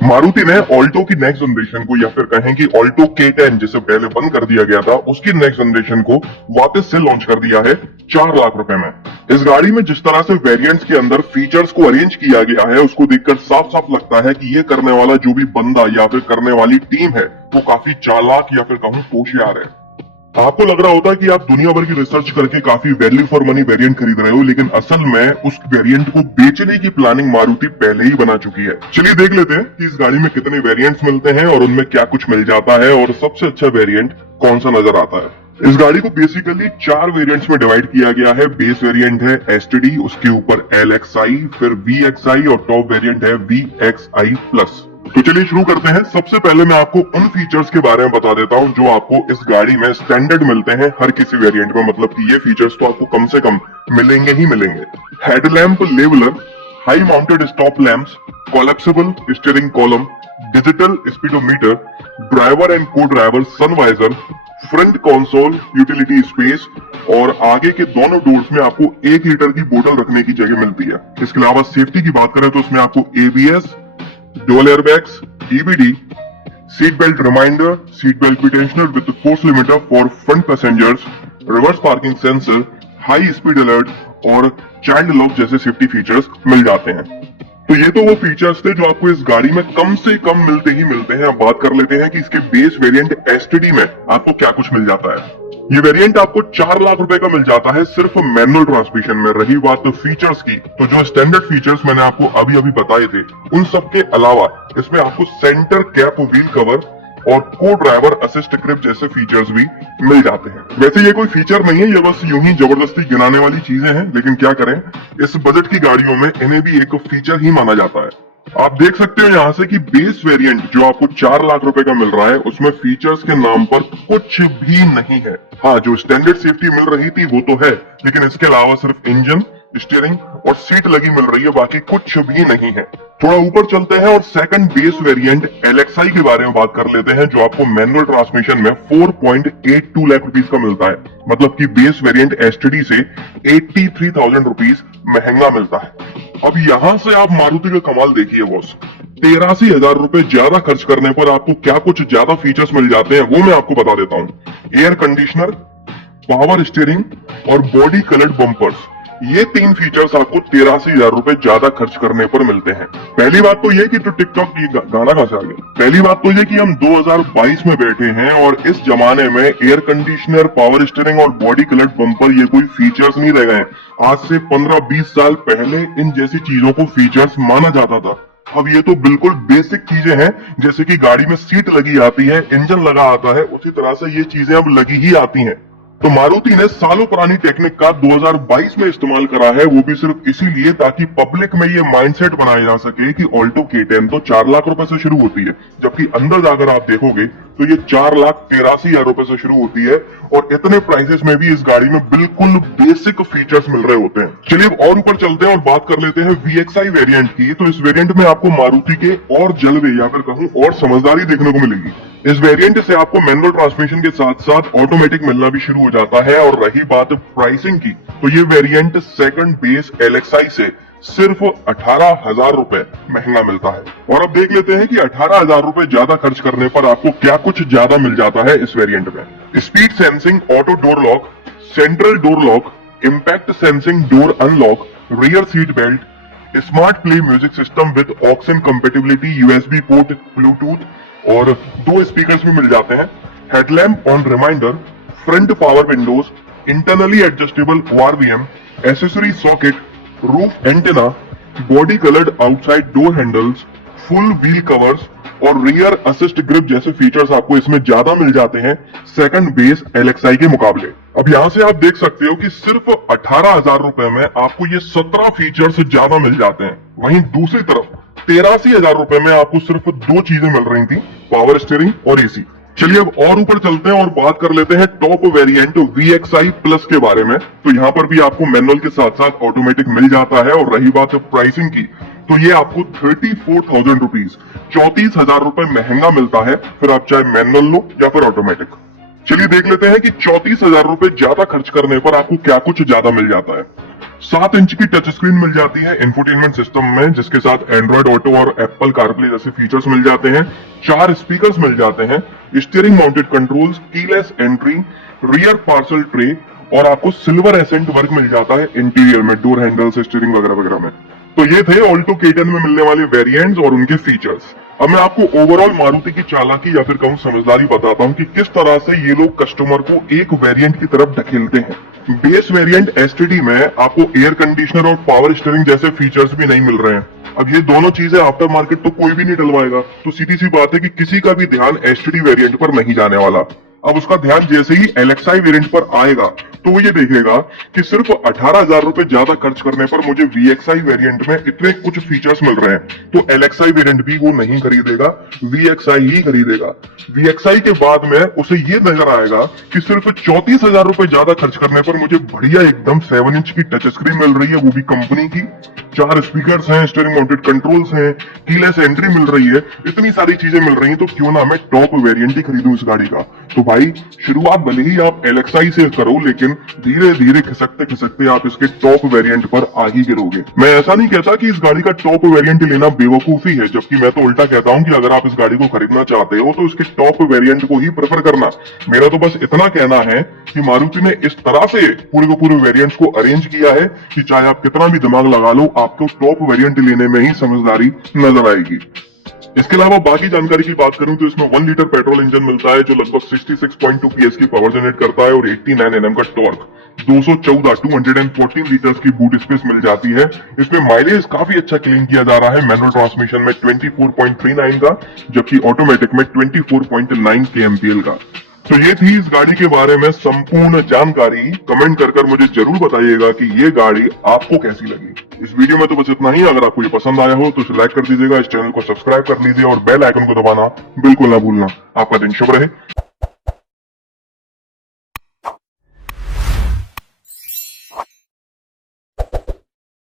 मारुति ने ऑल्टो की next generation को या फिर कहें कि ऑल्टो K10 जिसे पहले बंद कर दिया गया था उसकी नेक्स्ट जनरेशन को वापस से लॉन्च कर दिया है 4 लाख रुपए में। इस गाड़ी में जिस तरह से वेरिएंट्स के अंदर फीचर्स को अरेंज किया गया है उसको देखकर साफ साफ लगता है कि ये करने वाला जो भी बंदा या फिर करने वाली टीम है वो काफी चालाक या फिर कहूं होशियार है। आपको लग रहा होता है कि आप दुनिया भर की रिसर्च करके काफी वैल्यू फॉर मनी वेरिएंट खरीद रहे हो, लेकिन असल में उस वेरिएंट को बेचने की प्लानिंग मारुति पहले ही बना चुकी है। चलिए देख लेते हैं कि इस गाड़ी में कितने वेरिएंट्स मिलते हैं और उनमें क्या कुछ मिल जाता है और सबसे अच्छा वेरिएंट कौन सा नजर आता है। इस गाड़ी को बेसिकली 4 वेरिएंट्स में डिवाइड किया गया है। बेस वेरिएंट है STD, उसके ऊपर LXI, फिर VXI और टॉप वेरिएंट है VXI प्लस। तो चलिए शुरू करते हैं। सबसे पहले मैं आपको उन फीचर्स के बारे में बता देता हूं जो आपको इस गाड़ी में स्टैंडर्ड मिलते हैं हर किसी वेरिएंट में, मतलब कि ये फीचर्स तो आपको कम से कम मिलेंगे ही मिलेंगे। Headlamp leveller, high mounted stop lamps, collapsible steering column, digital speedometer, driver end को driver sun visor, front console utility space और आगे के दोनों डोर्स में आपको 1 लीटर की बोतल रखने की जगह मिलती है। इसके अलावा सेफ्टी की बात करें तो उसमें आपको ABS, dual airbags, EBD, seat belt reminder, seat belt tensioner with force limiter for front passengers, reverse parking sensor, high speed alert और चाइल्ड लॉक जैसे सेफ्टी फीचर्स मिल जाते हैं। तो ये तो वो फीचर्स थे जो आपको इस गाड़ी में कम से कम मिलते ही मिलते हैं। अब बात कर लेते हैं कि इसके बेस वेरिएंट STD में आपको क्या कुछ मिल जाता है। ये वेरिएंट आपको 4 लाख रुपए का मिल जाता है सिर्फ मैनुअल ट्रांसमिशन में। रही बात तो फीचर्स की, तो जो स्टैंडर्ड फीचर्स मैंने आपको अभी अभी बताए थे उन सब के अलावा इसमें आपको सेंटर कैप व्हील कवर और को ड्राइवर असिस्ट ग्रिप जैसे फीचर्स भी मिल जाते हैं। वैसे ये कोई फीचर नहीं है, ये बस यूं ही जबरदस्ती गिनाने वाली चीजें हैं, लेकिन क्या करें, इस बजट की गाड़ियों में इन्हें भी एक फीचर ही माना जाता है। आप देख सकते हो यहाँ से कि बेस वेरिएंट जो आपको 4 लाख रुपए का मिल रहा है उसमें फीचर्स के नाम पर कुछ भी नहीं है। हाँ, जो स्टैंडर्ड सेफ्टी मिल रही थी वो तो है, लेकिन इसके अलावा सिर्फ इंजन, स्टीयरिंग और सीट लगी मिल रही है, बाकी कुछ भी नहीं है। थोड़ा ऊपर चलते हैं और सेकंड बेस वेरिएंट LXI के बारे में बात कर लेते हैं, जो आपको मैनुअल ट्रांसमिशन में 4.82 लाख रुपीस का मिलता है। मतलब कि बेस वेरिएंट STD से 83,000 रुपीस महंगा मिलता है। अब यहाँ से आप मारुति का कमाल देखिए बॉस, 83,000 रुपए ज्यादा खर्च करने पर आपको क्या कुछ ज्यादा फीचर्स मिल जाते हैं वो मैं आपको बता देता हूँ। एयर कंडीशनर, पावर स्टीयरिंग और बॉडी कलर्ड बम्पर्स, ये 3 फीचर्स आपको 83,000 रुपए ज्यादा खर्च करने पर मिलते हैं। पहली बात तो ये कि तो टिकटॉक ये गाना कहां से आ गया। पहली बात तो ये कि हम 2022 में बैठे हैं और इस जमाने में एयर कंडीशनर, पावर स्टीयरिंग और बॉडी कलर्ड बम्पर ये कोई फीचर्स नहीं रह गए। आज से 15-20 साल पहले इन जैसी चीजों को फीचर्स माना जाता था। अब ये तो बिल्कुल बेसिक चीजें हैं, जैसे कि गाड़ी में सीट लगी आती है, इंजन लगा आता है, उसी तरह से ये चीजें अब लगी ही आती हैं। तो मारुति ने सालों पुरानी टेक्निक का 2022 में इस्तेमाल करा है, वो भी सिर्फ इसीलिए ताकि पब्लिक में ये माइंडसेट बनाया जा सके कि ऑल्टो K10 तो 4 लाख रुपए से शुरू होती है, जबकि अंदर जाकर आप देखोगे तो ये 4,83,000 रुपए से शुरू होती है और इतने प्राइसेस में भी इस गाड़ी में बिल्कुल बेसिक फीचर्स मिल रहे होते हैं। चलिए अब और ऊपर चलते हैं और बात कर लेते हैं VXI वेरिएंट की। तो इस वेरिएंट में आपको मारुति के और जलवे या फिर कहूं और समझदारी देखने को मिलेगी। इस वेरिएंट से आपको मैनुअल ट्रांसमिशन के साथ साथ ऑटोमेटिक मिलना भी शुरू हो जाता है। और रही बात प्राइसिंग की, तो ये वेरिएंट सेकंड बेस LXI से सिर्फ 18,000 रुपए महंगा मिलता है। और अब देख लेते हैं कि 18,000 रुपए ज्यादा खर्च करने पर आपको क्या कुछ ज्यादा मिल जाता है इस वेरिएंट में। Speed sensing auto door lock, central door lock, impact sensing door unlock, rear seat belt, smart play music system with aux in compatibility, USB port, Bluetooth और 2 स्पीकर्स भी मिल जाते हैं। Headlamp on reminder, front power windows, internally adjustable ORVM, accessory socket, roof antenna, body coloured outside door handles, full wheel covers और rear assist grip जैसे features आपको इसमें ज्यादा मिल जाते हैं सेकंड बेस LXI के मुकाबले। अब यहाँ से आप देख सकते हो कि सिर्फ 18,000 रुपए में आपको ये 17 फीचर्स ज्यादा मिल जाते हैं। वहीं दूसरी तरफ 83,000 रुपए में आपको सिर्फ 2 चीजें मिल रही थी, पावर स्टीयरिंग और AC। चलिए अब और ऊपर चलते हैं और बात कर लेते हैं टॉप वेरिएंट VXI प्लस के बारे में। तो यहाँ पर भी आपको मैनुअल के साथ साथ ऑटोमेटिक मिल जाता है। और रही बात प्राइसिंग की, तो ये आपको 34,000 रुपीज, 34,000 रुपए महंगा मिलता है, फिर आप चाहे मैनुअल लो या फिर ऑटोमेटिक। चलिए देख लेते हैं कि 34,000 रुपए ज्यादा खर्च करने पर आपको क्या कुछ ज्यादा मिल जाता है। 7 इंच की टच स्क्रीन मिल जाती है इंफोटेनमेंट सिस्टम में, जिसके साथ एंड्रॉइड ऑटो और एप्पल कारप्ले जैसे फीचर्स मिल जाते हैं। 4 स्पीकर्स मिल जाते हैं, steering mounted controls, keyless entry, rear parcel tray और आपको सिल्वर एसेंट वर्क मिल जाता है इंटीरियर में, डोर हैंडल्स, स्टीयरिंग वगैरह वगैरह में। तो ये थे ऑल्टो K10 में मिलने वाले वेरिएंट्स और उनके फीचर्स। अब मैं आपको ओवरऑल मारुति की चालाकी या फिर कहूं समझदारी बताता हूं कि किस तरह से ये लोग कस्टमर को एक वेरिएंट की तरफ ढकेलते हैं। बेस वेरिएंट STD में आपको एयर कंडीशनर और पावर स्टीयरिंग जैसे फीचर्स भी नहीं मिल रहे हैं। अब ये दोनों चीजें आफ्टर मार्केट तो कोई भी नहीं डलवाएगा, तो सीधी सी बात है कि किसी का भी ध्यान STD वेरिएंट पर नहीं जाने वाला। अब उसका ध्यान जैसे ही LXi वेरिएंट पर आएगा तो वो ये देखेगा कि सिर्फ 18,000 रुपए ज्यादा खर्च करने पर मुझे VXi वेरिएंट में इतने कुछ फीचर्स मिल रहे हैं, तो LXi वेरिएंट भी वो नहीं खरीदेगा, VXi ही खरीदेगा। VXi के बाद में उसे ये नजर आएगा कि सिर्फ 34,000 रुपए ज्यादा खर्च करने पर मुझे बढ़िया एकदम 7 इंच की टच स्क्रीन मिल रही है, वो भी कंपनी की। 4 स्पीकर्स हैं, स्टीयरिंग माउंटेड कंट्रोल्स हैं, कीलेस एंट्री मिल रही है, इतनी सारी चीजें मिल रही हैं, तो क्यों ना मैं टॉप वेरिएंट ही खरीदूं इस गाड़ी का। तो भाई शुरुआत भले ही आप LXi से करो, लेकिन धीरे धीरे खिसकते खिसकते आप इसके टॉप वेरिएंट पर आ ही गिरोगे। मैं ऐसा नहीं कहता कि इस गाड़ी का टॉप वेरिएंट लेना बेवकूफी है, जबकि मैं तो उल्टा कहता हूं कि अगर आप इस गाड़ी को खरीदना चाहते हो तो इसके टॉप वेरिएंट को ही प्रेफर करना। मेरा तो बस इतना कहना है कि मारुति ने इस तरह से पूरे को पूरे वेरिएंट्स को अरेंज किया है कि चाहे आप कितना भी दिमाग लगा लो, आपको टॉप वेरिएंट लेने में ही समझदारी नजर आएगी। इसके अलावा बाकी जानकारी की बात करूं तो इसमें 1 लीटर पेट्रोल इंजन मिलता है जो लगभग 66.2 PS की पावर जनरेट करता है और 89 Nm का टॉर्क। 214 लीटर्स की बूट स्पेस मिल जाती है। इसमें माइलेज काफी अच्छा क्लेम किया जा रहा है, मैनुअल ट्रांसमिशन में 24.39 का, जबकि ऑटोमेटिक में 24.9 kmpl का। तो ये थी इस गाड़ी के बारे में संपूर्ण जानकारी। कमेंट कर मुझे जरूर बताइएगा कि ये गाड़ी आपको कैसी लगी। इस वीडियो में तो बस इतना ही। अगर आपको ये पसंद आया हो तो इसे लाइक कर दीजिएगा, इस चैनल को सब्सक्राइब कर लीजिए और बेल आइकन को दबाना बिल्कुल ना भूलना। आपका दिन शुभ रहे।